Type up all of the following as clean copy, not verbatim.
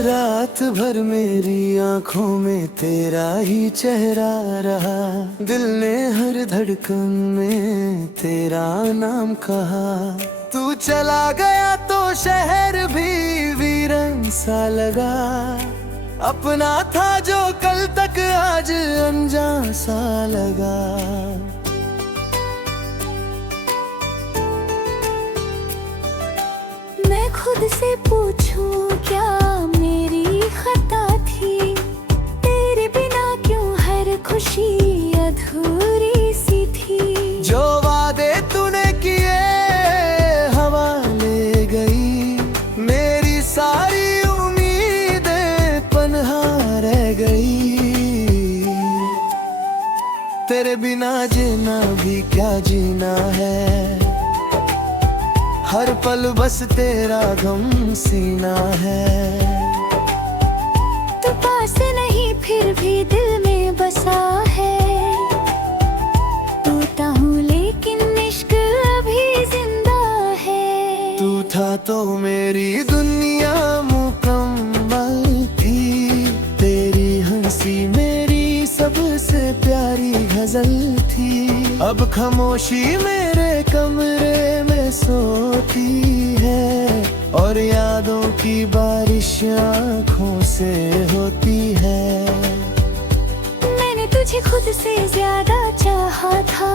रात भर मेरी आंखों में तेरा ही चेहरा रहा, दिल ने हर धड़कन में तेरा नाम कहा। तू चला गया तो शहर भी वीरन सा लगा, अपना था जो कल तक आज अनजान सा लगा। मैं खुद से पूछूं क्या मेरी खता थी, तेरे बिना क्यों हर खुशी अधूरी सी थी। जो वादे तूने किए हवा ले गई, मेरी सारी उम्मीदें पनहा रह गई। तेरे बिना जीना भी क्या जीना है, हर पल बस तेरा गम सीना है। तू पास नहीं फिर भी दिल में बसा है, टूटा हूँ लेकिन इश्क अभी जिंदा है। तू था तो मेरी दुनिया मुकम्मल थी, तेरी हंसी मेरी सबसे प्यारी गजल थी। अब खामोशी मेरे कमरे में सोती है, और यादों की बारिश आँखों से होती है। मैंने तुझे खुद से ज्यादा चाहा था,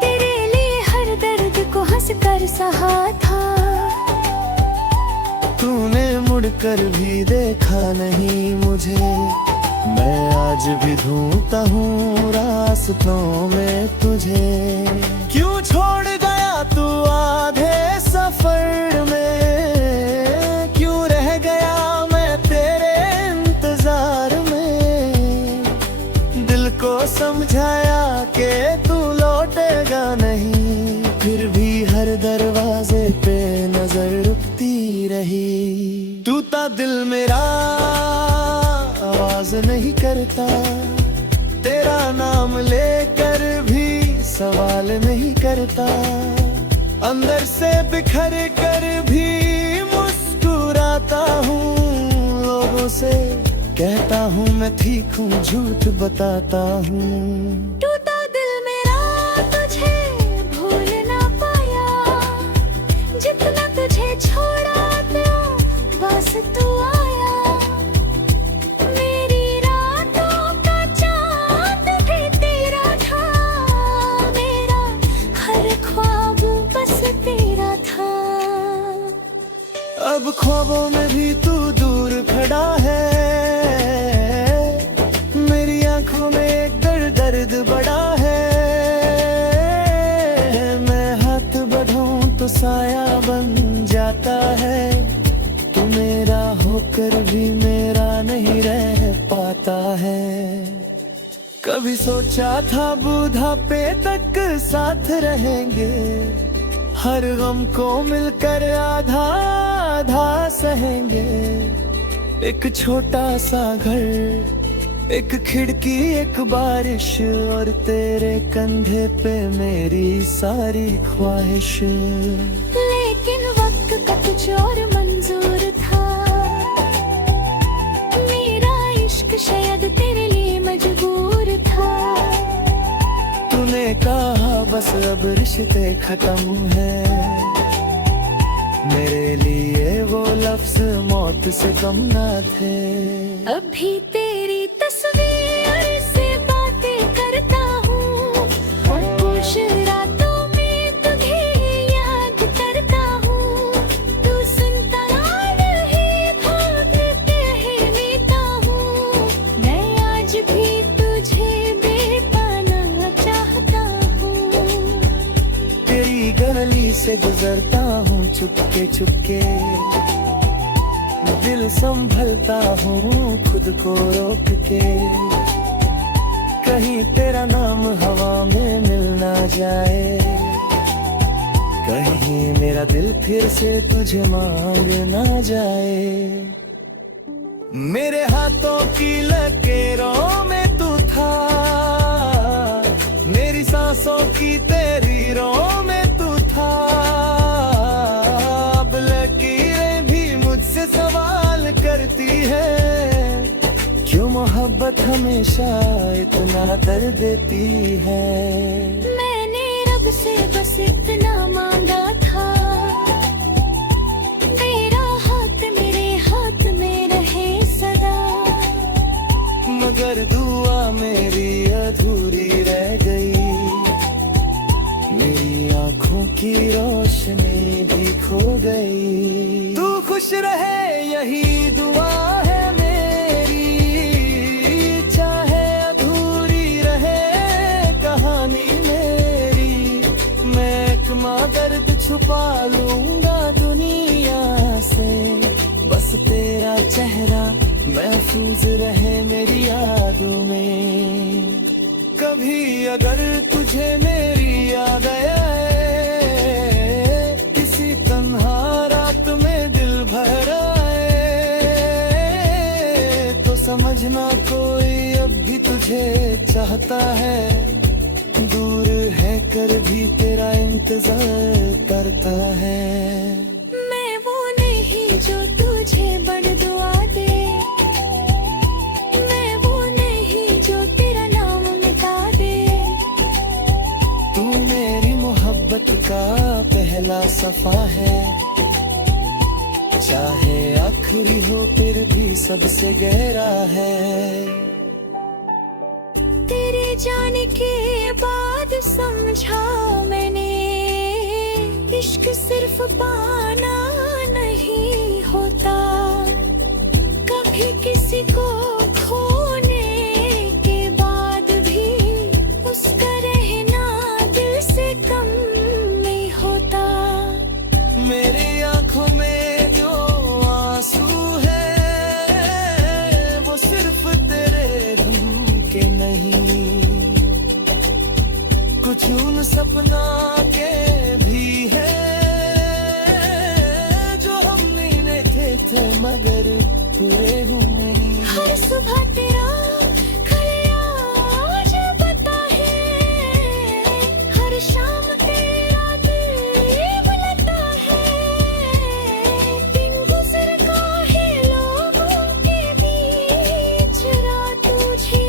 तेरे लिए हर दर्द को हंस कर सहा था। तूने मुड़कर भी देखा नहीं मुझे, मैं आज भी ढूंढता हूँ रास्तों में तुझे। क्यों छोड़ गया तू आधे सफर में, क्यों रह गया मैं तेरे इंतजार में। दिल को समझाया कि तू लौटेगा नहीं, फिर भी हर दरवाजे पे नजर रुकती रही। टूटा दिल मेरा आवाज नहीं करता, तेरा नाम लेकर भी सवाल नहीं करता। अंदर से बिखर कर भी मुस्कुराता हूँ, लोगों से कहता हूँ मैं ठीक हूँ, झूठ बताता हूँ। टूटा दिल मेरा तुझे भूल ना पाया, जितना तुझे छोड़ा तो बस तू आया। मेरी रातों का चाँद भी तेरा था, मेरा हर ख्वाब बस तेरा था। अब ख्वाबों में भी तू दूर खड़ा है, मेरी आंखों में एक दर्द बड़ा है। मैं हाथ बढ़ाऊं तो साया बन जाता है, तू मेरा होकर भी मेरा नहीं रह पाता है। कभी सोचा था बुढ़ापे तक साथ रहेंगे, हर गम को मिलकर आधा आधा सहेंगे। एक छोटा सा घर, एक खिड़की, एक बारिश, और तेरे कंधे पे मेरी सारी ख्वाहिश। लेकिन वक्त का कुछ और मंजूर था, मेरा इश्क शायद तेरे लिए मजबूर था। तूने कहा बस अब रिश्ते खत्म है, मेरे लिए वो लफ्ज मौत से कम ना थे। अभी तेरी तस्वीर से बातें करता हूँ, और कुछ रातों में तुझे याद करता हूँ। तू सुनता नहीं था, कह लेता हूँ, मैं आज भी तुझे बेपनाह चाहता हूँ। तेरी गली से गुजरता हूँ चुपके चुपके, दिल संभलता हूँ खुद को रोक के। कहीं तेरा नाम हवा में मिल ना जाए, कहीं मेरा दिल फिर से तुझे मांग ना जाए। मेरे हाथों की लकीरों में तू था, मेरी सांसों की तेरी राहों में तू था। अब लकीरें भी मुझसे करती है, क्यों मोहब्बत हमेशा इतना दर्द देती है। मैंने रब से बस इतना मांगा था, मेरा हाथ मेरे हाथ में रहे सदा, मगर दुआ मेरी अधूरी रह गई, मेरी आंखों की रोशनी भी खो गई। तू खुश रहे यही दुआ है मेरी, चाहे अधूरी रहे कहानी मेरी, मैं एक दर्द छुपा लूंगा दुनिया से, बस तेरा चेहरा महफूज रहे मेरी यादों में। कभी अगर तुझे मेरी याद आए, किसी तन्हा रात में दिल भर आए, तो समझना कोई अब भी तुझे चाहता है, दूर है कर भी तेरा इंतजार करता है। मैं वो नहीं जो तुझे बड़ दुआ दे, मैं वो नहीं जो तेरा नाम मिटा दे, तू मेरी मोहब्बत का पहला सफा है, चाहे आखिरी हो फिर भी सबसे गहरा है। तेरे जाने के बाद समझा मैंने, इश्क सिर्फ पाना नहीं होता, कभी किसी को खोने के बाद भी उसका रहना दिल से कम नहीं होता। मेरी आंखों में जो आंसू है, वो सिर्फ तेरे गम के नहीं, कुछ उन सपना के भी है, जो हमने देखे थे मगर पूरे हुए नहीं। हर सुबह तेरा खलियाज बता है, हर शाम तेरा दिल बुलाता है, दिन गुजर काहे लोगों के बीच, रात तुझे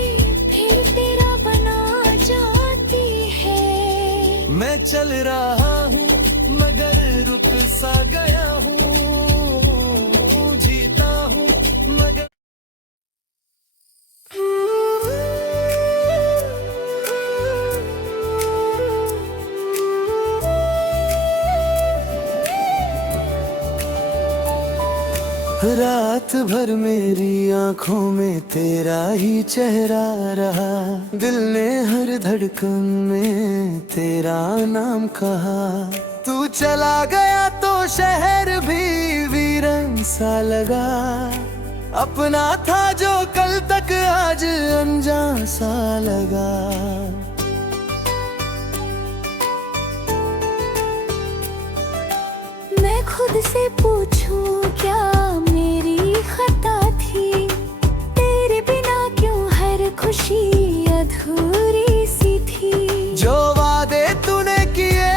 फिर तेरा बना जाती है। मैं चल रहा हूँ मगर रुक सा गया हूँ, जीता हूँ मगर रात भर मेरी आंखों में तेरा ही चेहरा रहा, दिल ने हर धड़कन में तेरा नाम कहा। तू चला गया तो शहर भी वीरन सा लगा, अपना था जो कल तक आज अनजान सा लगा। मैं खुद से पूछूं क्या मेरी खता थी, तेरे बिना क्यों हर खुशी अधूरी सी थी। जो वादे तूने किए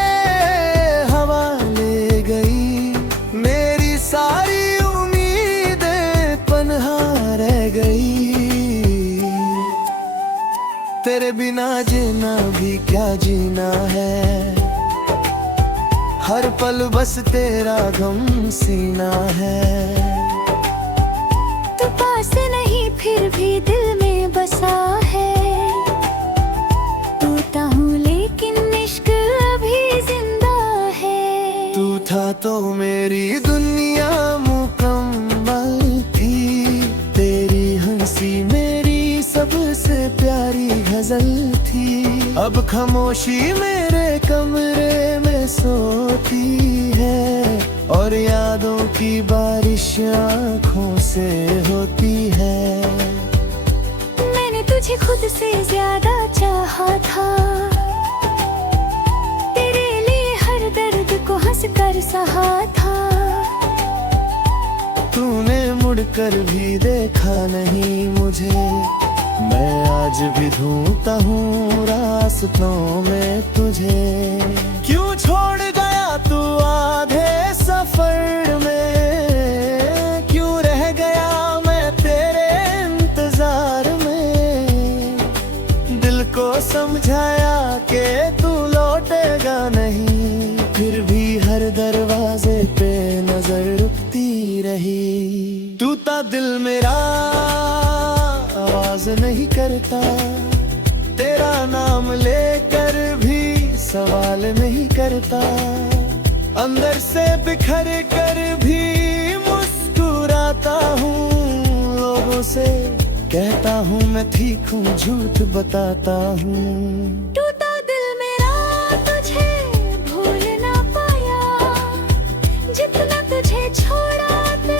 हवा ले गई, मेरी सारी उम्मीदें पनहा रह गई। तेरे बिना जीना भी क्या जीना है, हर पल बस तेरा गम सीना है। तू पास नहीं फिर भी दिल में बसा है, टूटा हूँ लेकिन इश्क अभी जिंदा है। तू था तो मेरी दुनिया मुकम्मल थी, तेरी हंसी मेरी सबसे प्यारी गजल थी। अब खामोशी मेरे कमरे में सोती है, और यादों की बारिश आँखों से होती है। मैंने तुझे खुद से ज्यादा चाहा था, तेरे लिए हर दर्द को हंस कर सहा था। तूने मुड़कर भी देखा नहीं मुझे, मैं आज भी ढूंढता हूँ रास्तों में तुझे। क्यों छोड़ गया तू आधे सफर में, क्यों रह गया मेरा आवाज नहीं करता, तेरा नाम लेकर भी सवाल नहीं करता, अंदर से बिखर कर भी मुस्कुराता हूँ, लोगों से कहता हूँ मैं ठीक हूँ, झूठ बताता हूँ। टूटा दिल मेरा तुझे भूल ना पाया, जितना तुझे छोड़ा तो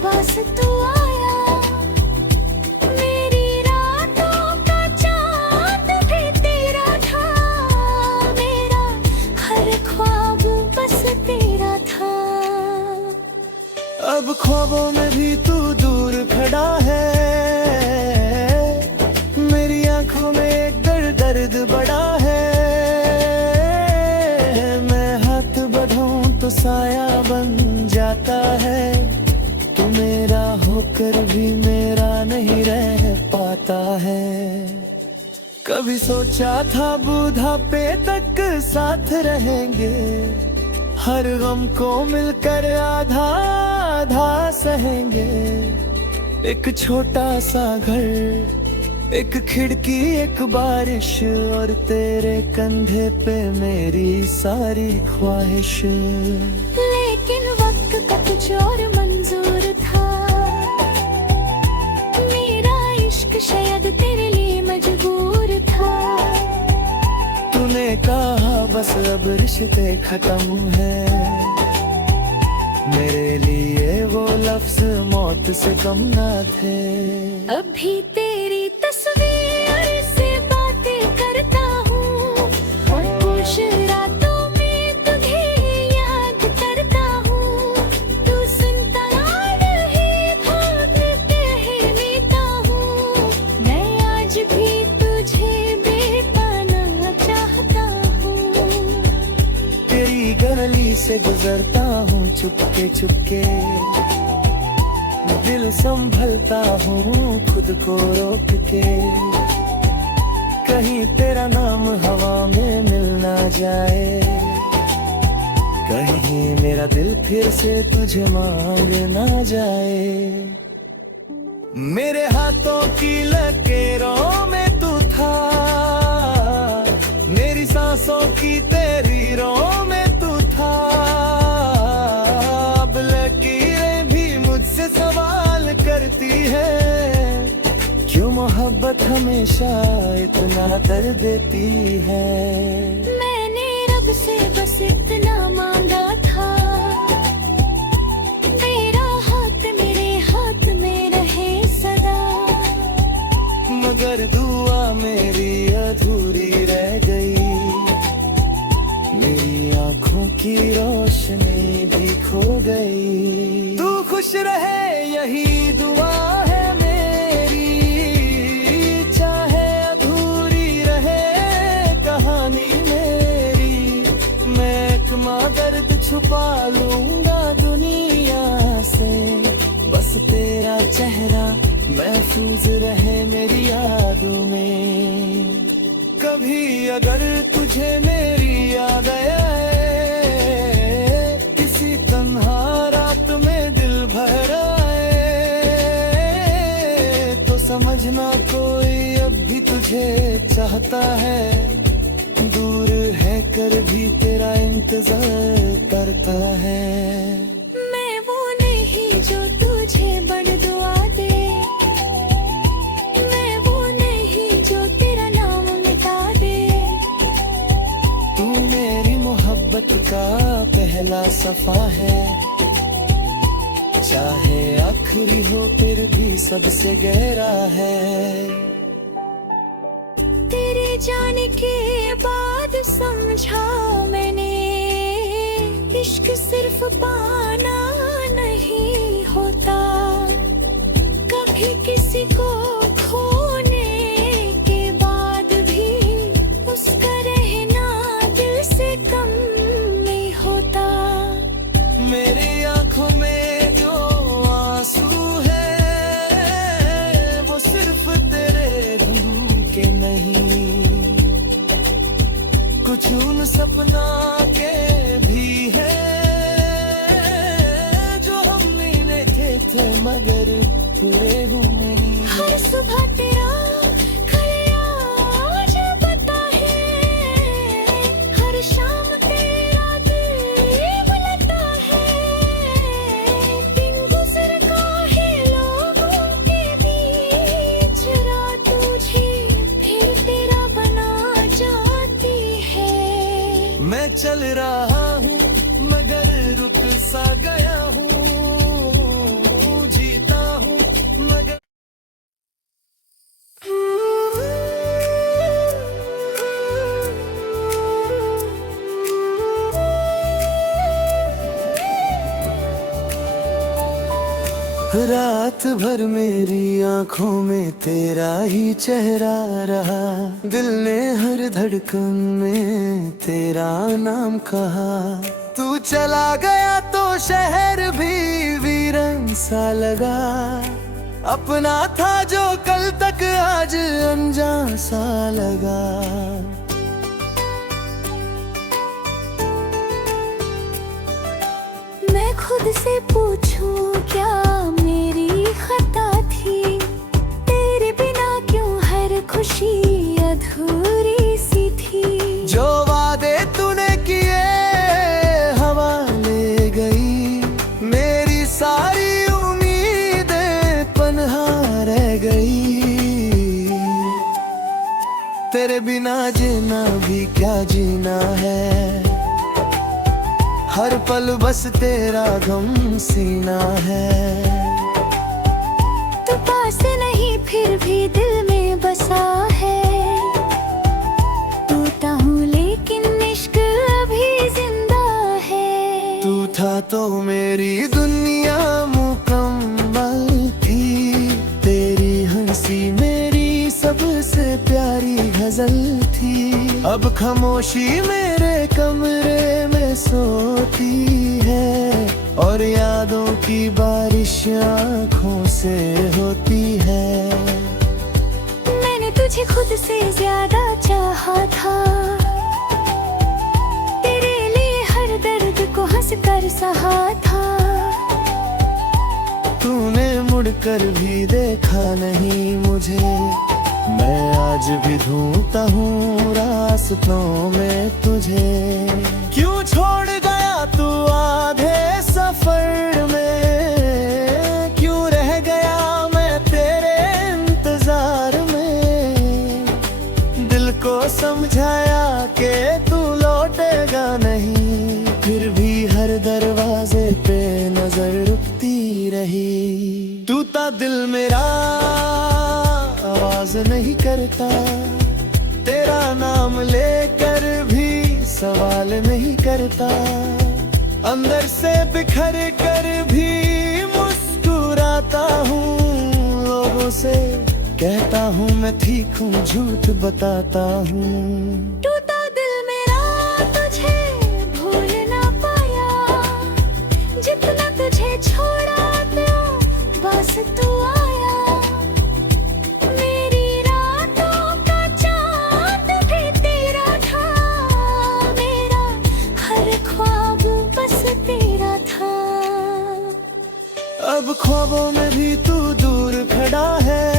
बस तू आया, मेरी रातों का चाँद भी तेरा था, मेरा हर ख्वाब बस तेरा था। अब ख्वाबों में भी तू दूर खड़ा है, मेरी आंखों में एक दर्द बड़ा है, मैं हाथ बढ़ाऊं तो साया बन जाता है, तू मेरा होकर भी मेरा नहीं रह पाता है। कभी सोचा था बुढ़ापे तक साथ रहेंगे, हर गम को मिलकर आधा आधा सहेंगे, एक छोटा सा घर, एक खिड़की, एक बारिश, और तेरे कंधे पे मेरी सारी ख्वाहिश। लेकिन वक्त का कुछ और मंजूर था, मेरा इश्क शायद तेरे लिए मजबूर था, तूने कहा बस अब रिश्ते खत्म है, मेरे लिए वो लफ्ज मौत से कम ना थे। अभी तेरी तस्वीर से बातें करता हूँ, और कुछ रातों में तुझे याद करता हूँ, तू सुनता नहीं था कह लेता हूँ, मैं आज भी तुझे बेपाना चाहता हूँ। तेरी गली से गुजरता हूँ चुपके चुपके, दिल संभलता हूँ खुद को रोक के, कहीं तेरा नाम हवा में मिल ना जाए, कहीं मेरा दिल फिर से तुझे मांग ना जाए। मेरे हाथों की लकीरों में तू था, मेरी सांसों की तेरी राहों में तू था, अब लकीरें भी मुझसे सवाल करती है, क्यों मोहब्बत हमेशा इतना दर्द देती है। मैंने रब से बस इतना मांगा था, मेरा हाथ मेरे हाथ में रहे सदा, मगर दुआ मेरी अधूरी रह गई, मेरी आंखों की रोशनी भी खो गई। तू खुश रहे यही दुआ है मेरी, चाहे अधूरी रहे कहानी मेरी, मैं एक दर्द छुपा लूंगा दुनिया से, बस तेरा चेहरा महफूज रहे मेरी यादों में। कभी अगर तुझे मेरी याद आए, किसी तन्हा रात में दिल भर आए, तो समझना कोई अब भी तुझे चाहता है, दूर है कर भी तेरा इंतजार करता है। मैं वो नहीं जो तुझे बड़ दुआ दे, मैं वो नहीं जो तेरा नाम मिटा दे, तू मेरी मोहब्बत का पहला सफा है, चाहे आखिरी हो फिर भी सबसे गहरा है। तेरे जाने के बाद समझा मैंने, इश्क सिर्फ पाना नहीं होता, कभी किसी को खोने के बाद भी उसका रहना दिल से कम नहीं होता। मेरी आंखों में जो आंसू है, वो सिर्फ तेरे गम के नहीं, कुछ उन सपना के भी है जो हमने देखे थे मगर तस्वीरें हूँ मेरी। हर सुबह तेरा खड़ियाज बता है, हर शाम तेरा दिल बुलाता है। दिन गुजर काहे लोगों के बीच, रात तुझे फिर तेरा बना जाती है। मैं चल रहा हूँ मगर रुक सा गया हूँ, जीता हूँ मगर। रात भर मेरी आंखों में तेरा ही चेहरा रहा, दिल ने हर धड़कन में तेरा नाम कहा। तू चला गया तो शहर भी वीरान सा लगा, अपना था जो कल तक आज अनजान सा लगा। मैं खुद से पूछूं क्या मेरी खता थी, तेरे बिना क्यों हर खुशी अधूरी सी थी। जो वादे तूने किए हवा ले गई, मेरी सारी उम्मीदें पनहा रह गई। तेरे बिना जीना भी क्या जीना है, हर पल बस तेरा गम सीना है। तू पास नहीं फिर भी दिल में बसा है, टूटा हूँ लेकिन इश्क अभी जिंदा है। तू था तो मेरी दुनिया मुकम्मल थी, तेरी हंसी मेरी सबसे प्यारी गजल थी। अब खामोशी मेरे कमरे में सोती है, और यादों की बारिश आँखों से होती है। मैंने तुझे खुद से ज्यादा चाहा था, तेरे लिए हर दर्द को हंस कर सहा था। तूने मुड़कर भी देखा नहीं मुझे, मैं आज भी ढूंढता हूँ रास्तों में तुझे। क्यों छोड़ गया तू आधे सफर में, क्यों रह गया मैं तेरे इंतजार में। दिल को समझाया कि तू लौटेगा नहीं, फिर भी हर दरवाजे पे नजर रुकती रही। टूटा दिल मेरा आवाज नहीं करता, तेरा नाम लेकर भी सवाल नहीं करता। अंदर से बिखर कर भी मुस्कुराता हूँ, लोगों से कहता हूँ मैं ठीक हूँ, झूठ बताता हूँ। टूटा दिल मेरा तुझे भूल ना पाया, जितना तुझे छोड़ा तो बस तू आया। मेरी रातों का चाँद भी तेरा था, मेरा हर ख्वाब बस तेरा था। अब ख्वाबों में भी तू दूर खड़ा है,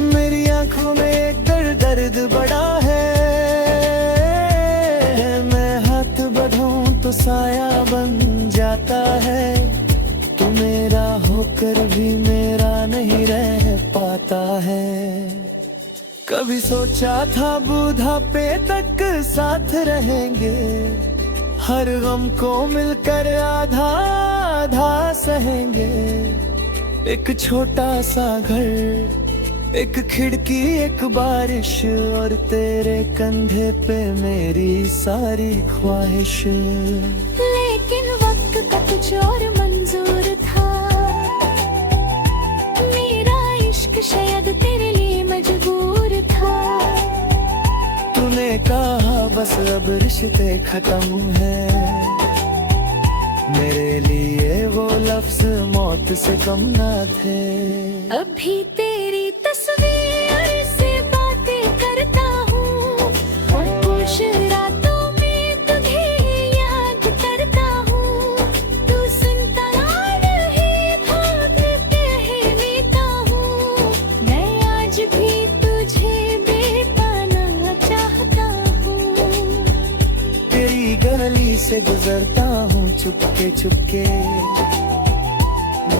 मेरी आंखों में एक दर्द बड़ा है। मैं हाथ बढ़ाऊं तो साया बन जाता है, तू मेरा होकर भी मेरा नहीं रह पाता है। कभी सोचा था बुढ़ापे तक साथ रहेंगे, हर गम को मिलकर आधा आधा सहेंगे। एक छोटा सा घर, एक खिड़की, एक बारिश, और तेरे कंधे पे मेरी सारी ख्वाहिश। लेकिन वक्त का कुछ और मंजूर था, मेरा इश्क शायद तेरे लिए मजबूर था। तूने कहा बस अब रिश्ते खत्म है, मेरे लिए वो लफ्ज मौत से कम ना थे। अभी तेरी तस्वीर से बातें करता हूँ, और कुछ रातों में तुझे याद करता हूँ। तू सुनता नहीं था कि से गुजरता हूँ चुपके चुपके,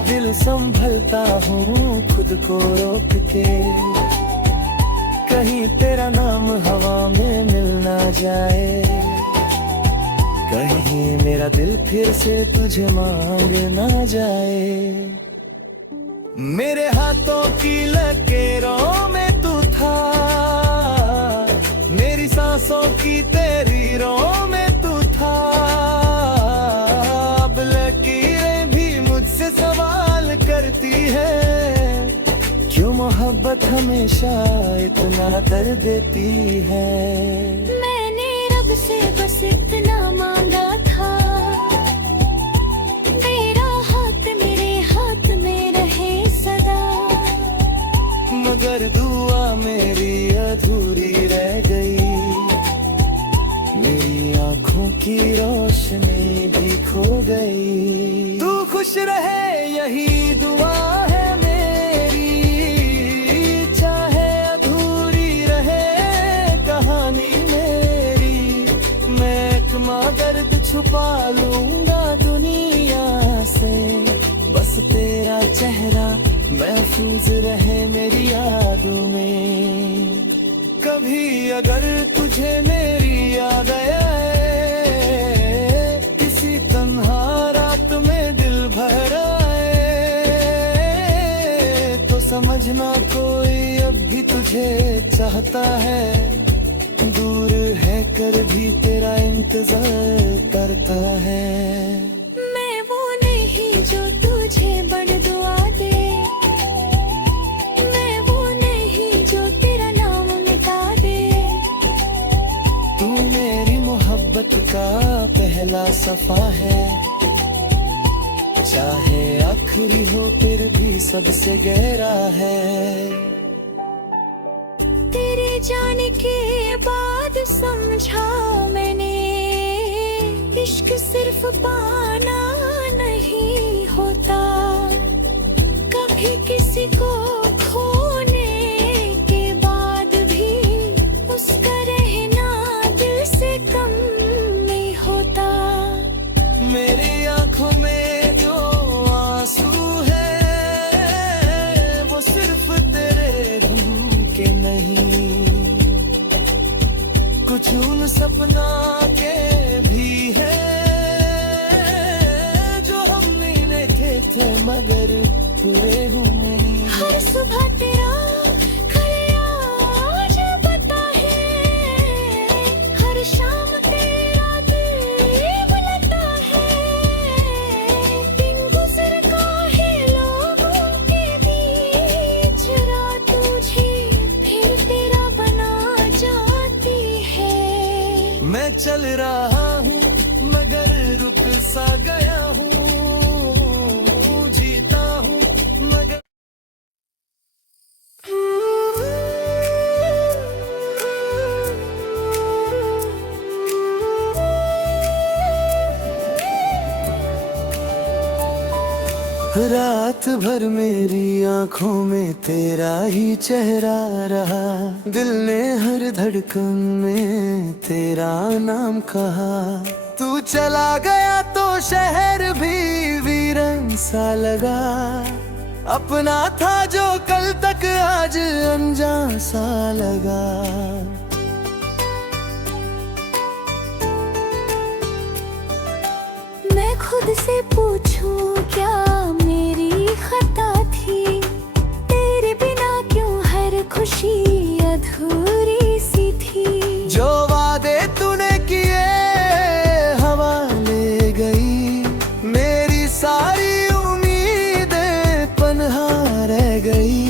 दिल संभलता हूँ खुद को रोक के, कहीं तेरा नाम हवा में मिल ना जाए, कहीं मेरा दिल फिर से तुझे मांग ना जाए। मेरे हाथों की लकीरों में तू था, मेरी सांसों की तेरी राहों में तू था, अब लकीरें भी मुझसे सवाल करती है, क्यों मोहब्बत हमेशा इतना दर्द देती है। मैंने रब से बस इतना मांगा था, मेरा हाथ मेरे हाथ में रहे सदा, मगर दुआ मेरी अधूरी रह गई, मेरी आँखों की रोशनी भी खो गई। तू खुश रहे यही दुआ है मेरी, चाहे अधूरी रहे कहानी मेरी, मैं एक दर्द छुपा लूंगा दुनिया से, बस तेरा चेहरा महफूज रहे मेरी यादों में। कभी अगर तुझे मेरी याद आए, किसी तन्हा रात में दिल भर आए, तो समझना कोई अब भी तुझे चाहता है, दूर है कर भी तेरा इंतजार करता है। मैं वो नहीं जो तुझे बड़ दुआ दे, मैं वो नहीं जो तेरा नाम मिटा दे, तू मेरी मोहब्बत का पहला सफा है, चाहे आखिरी हो फिर भी सबसे गहरा है। तेरे जाने के बाद समझा मैंने, इश्क सिर्फ पाना नहीं होता, कभी किसी को खोने के बाद भी उसका रहना दिल से कम नहीं होता। मेरी आंखों में जो आंसू है, वो सिर्फ तेरे गम के नहीं, कुछ उन सपना के भी है, जो हमने देखे थे मगर पूरे हुए नहीं। हर सुबह तेरा खलियाज बता है, हर शाम तेरा दिल बुलाता है, दिन गुजर काहे लोगों के बीच, रात तुझे फिर तेरा बना जाती है। मैं चल रहा हूँ मगर रुक सा गया हूँ, जीता हूँ मगर रात भर मेरी आंखों में तेरा ही चेहरा रहा, दिल ने हर धड़कन में तेरा नाम कहा, तू चला गया तो शहर भी वीरन सा लगा, अपना था जो कल तक आज अनजान सा लगा। मैं खुद से पूछूं क्या मेरी खता थी, तेरे बिना क्यों हर खुशी अधूरी सी थी, जो वादे तूने किए हवा ले गई, मेरी सारी उम्मीदें पनहा रह गई,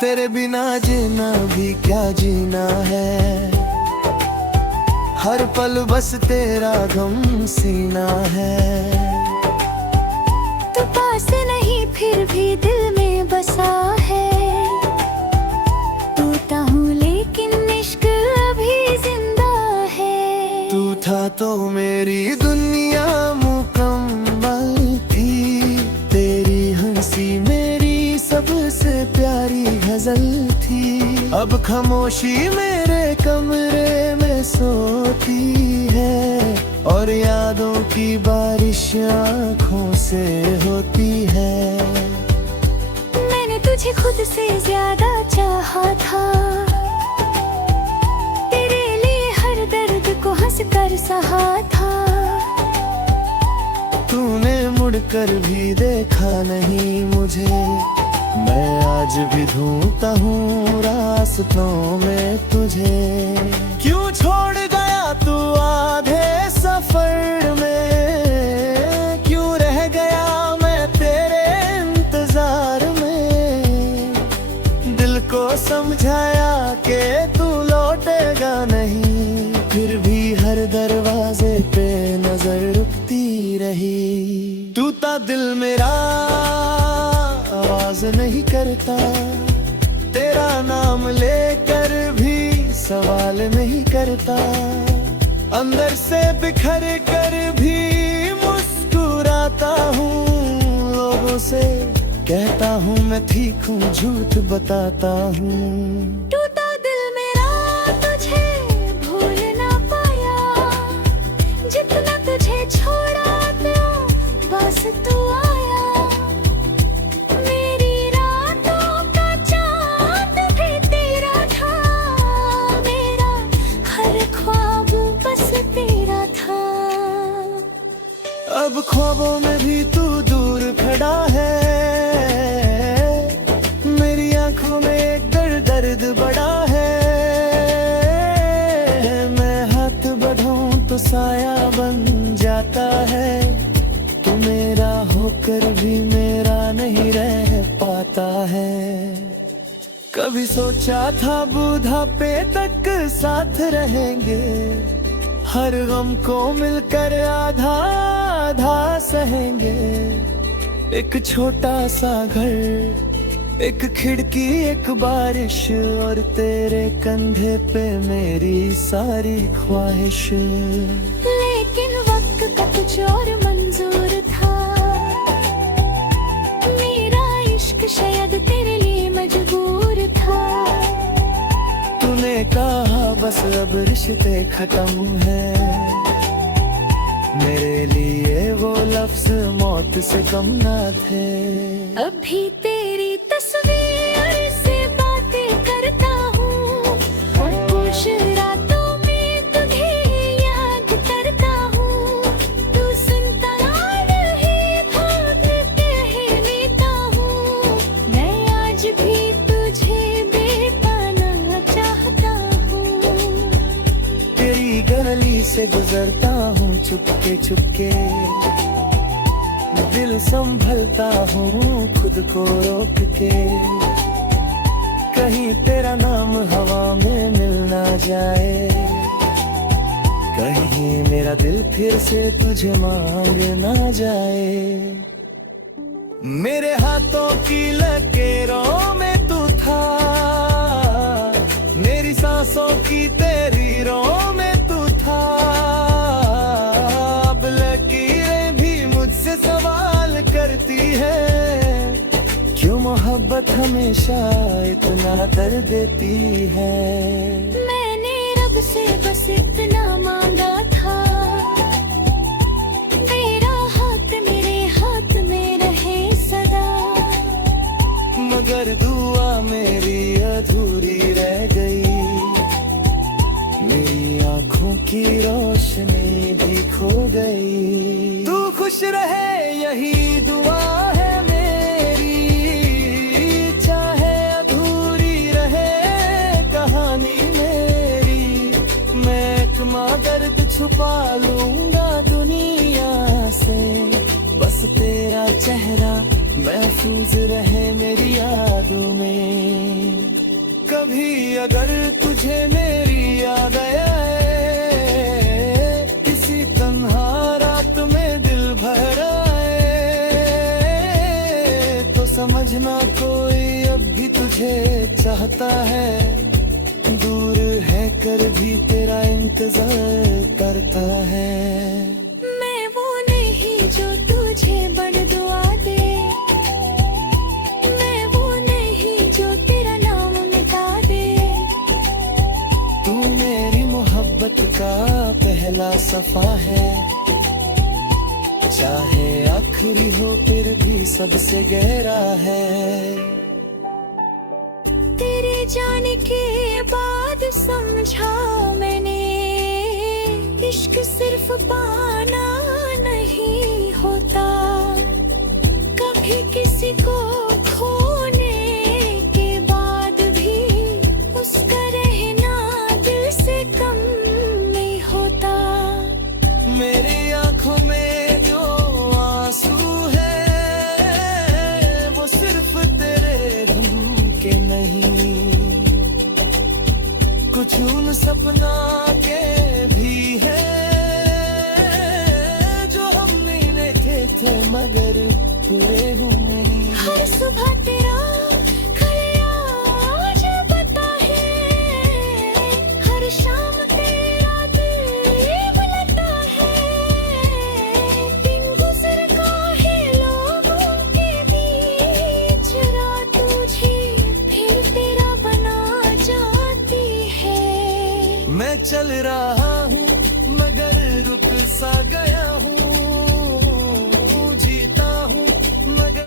तेरे बिना जीना भी क्या जीना है, हर पल बस तेरा गम सीना है। तू पास नहीं फिर भी दिल में बसा है, टूटा हूँ लेकिन इश्क अभी जिंदा है। तू था तो मेरी दुनिया मुकम्मल थी, तेरी हंसी मेरी सबसे प्यारी गजल थी, अब खामोशी मेरे कमरे में सोती है और यादों की बारिश आँखों से होती है। मैंने तुझे खुद से ज्यादा चाहा था, तेरे लिए हर दर्द को हंस कर सहा था। तूने मुड़कर भी देखा नहीं मुझे, मैं आज भी ढूंढता हूँ रास्तों में तुझे। क्यों छोड़ गया तू आधे सफर में, क्यों रह गया मैं तेरे इंतजार में। दिल को समझाया कि तू लौटेगा नहीं, फिर भी हर दरवाजे पे नजर रुकती रही। टूटा दिल मेरा आवाज नहीं करता, तेरा नाम लेकर भी सवाल नहीं करता। अंदर से बिखर कर भी मुस्कुराता हूँ, लोगों से कहता हूँ मैं ठीक हूँ, झूठ बताता हूँ। टूटा दिल मेरा तुझे भूल ना पाया, जितना तुझे छोड़ा तो बस तू आया। मेरी रातों का चाँद भी तेरा था, मेरा हर ख्वाब बस तेरा था। अब ख्वाबों में भी तू दूर खड़ा है, मेरी आंखों में एक दर्द बड़ा है। मैं हाथ बढ़ाऊं तो साया बन जाता है, तू मेरा होकर भी मेरा नहीं रह पाता है। कभी सोचा था बुढ़ापे तक साथ रहेंगे, हर गम को मिलकर आधा आधा सहेंगे। एक छोटा सा घर, एक खिड़की, एक बारिश और तेरे कंधे पे मेरी सारी ख्वाहिश। लेकिन वक्त का कुछ और मंजूर था, मेरा इश्क शायद तेरे लिए मजबूर था। तूने कहा बस अब रिश्ते खत्म है, मेरे लिए वो लफ्ज मौत से कम ना थे। अभी तेरी तस्वीर से बातें करता हूँ, और कुछ रातों में तुझे याद करता हूँ। तू सुनता नहीं भाग कह लेता हूँ, मैं आज भी तुझे बेपाना चाहता हूँ। तेरी गली से गुजरता हूँ चुपके चुपके, दिल संभलता हूँ खुद को रोक के। कहीं तेरा नाम हवा में मिल ना जाए, कहीं मेरा दिल फिर से तुझे मांग ना जाए। मेरे हाथों की लकीरों में तू था, मेरी सांसों की तेरी राहों में तू था। अब लकीरें भी मुझसे सवाल करती है, क्यों मोहब्बत हमेशा इतना दर्द देती है। मैंने रब से बस इतना मांगा था, तेरा हाथ मेरे हाथ में रहे सदा। मगर दुआ मेरी अधूरी रह गई, मेरी आंखों की रोशनी भी खो गई। तू खुश रहे यही दुआ है मेरी, चाहे अधूरी रहे कहानी मेरी। मैं एक दर्द छुपा लूंगा दुनिया से, बस तेरा चेहरा महफूज रहे मेरी यादों में। कभी अगर तुझे मेरी याद आए, किसी तन्हा रात में दिल भर आए, तो समझना कोई अब भी तुझे चाहता है। दूर है कर भी तेरा इंतजार करता है। मैं वो नहीं जो तुझे बड़ दुआ दे, मैं वो नहीं जो तेरा नाम मिटा दे। सफा है, चाहे आखिरी हो फिर भी सबसे गहरा है। तेरे जाने के बाद समझा मैंने, इश्क सिर्फ पाना नहीं होता, कभी किसी को खोने के बाद भी उसका रहना दिल से कम नहीं होता। मेरी आंखों में जो आंसू है वो सिर्फ तेरे गम के नहीं, कुछ उन सपना के भी है जो हमने देखे थे मगर पूरे हुए नहीं। हर सुबह तेरा खलियाज बता है, हर शाम तेरा दिल बुलाता है, दिन गुजर काहे लोगों के बीच, रात तुझे फिर तेरा बना जाती है। मैं चल रहा हूँ मगर रुक सा गया हूँ, जीता हूँ मगर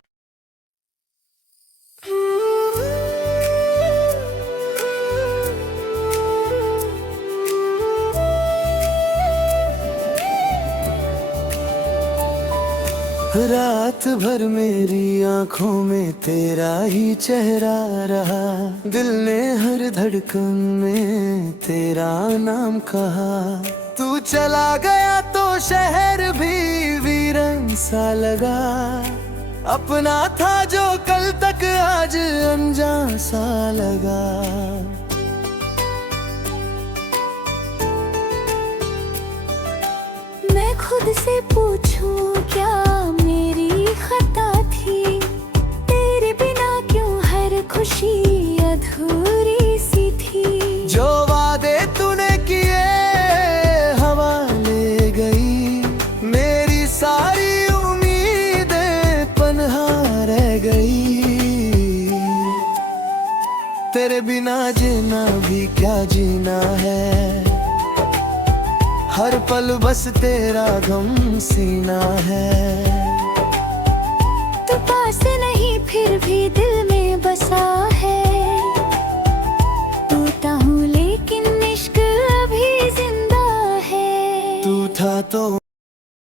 रात भर मेरी आंखों में तेरा ही चेहरा रहा, दिल ने हर धड़कन में तेरा नाम कहा। तू चला गया तो शहर भी वीरान सा लगा, अपना था जो कल तक आज अनजान सा लगा। मैं खुद से पूछूं क्या मेरी खता थी, तेरे बिना क्यों हर खुशी अधूरी सी थी। जो वादे तूने किए हवा ले गई, मेरी सारी उम्मीदें पनहा रह गई। तेरे बिना जीना भी क्या जीना है, हर पल बस तेरा गम सीना है।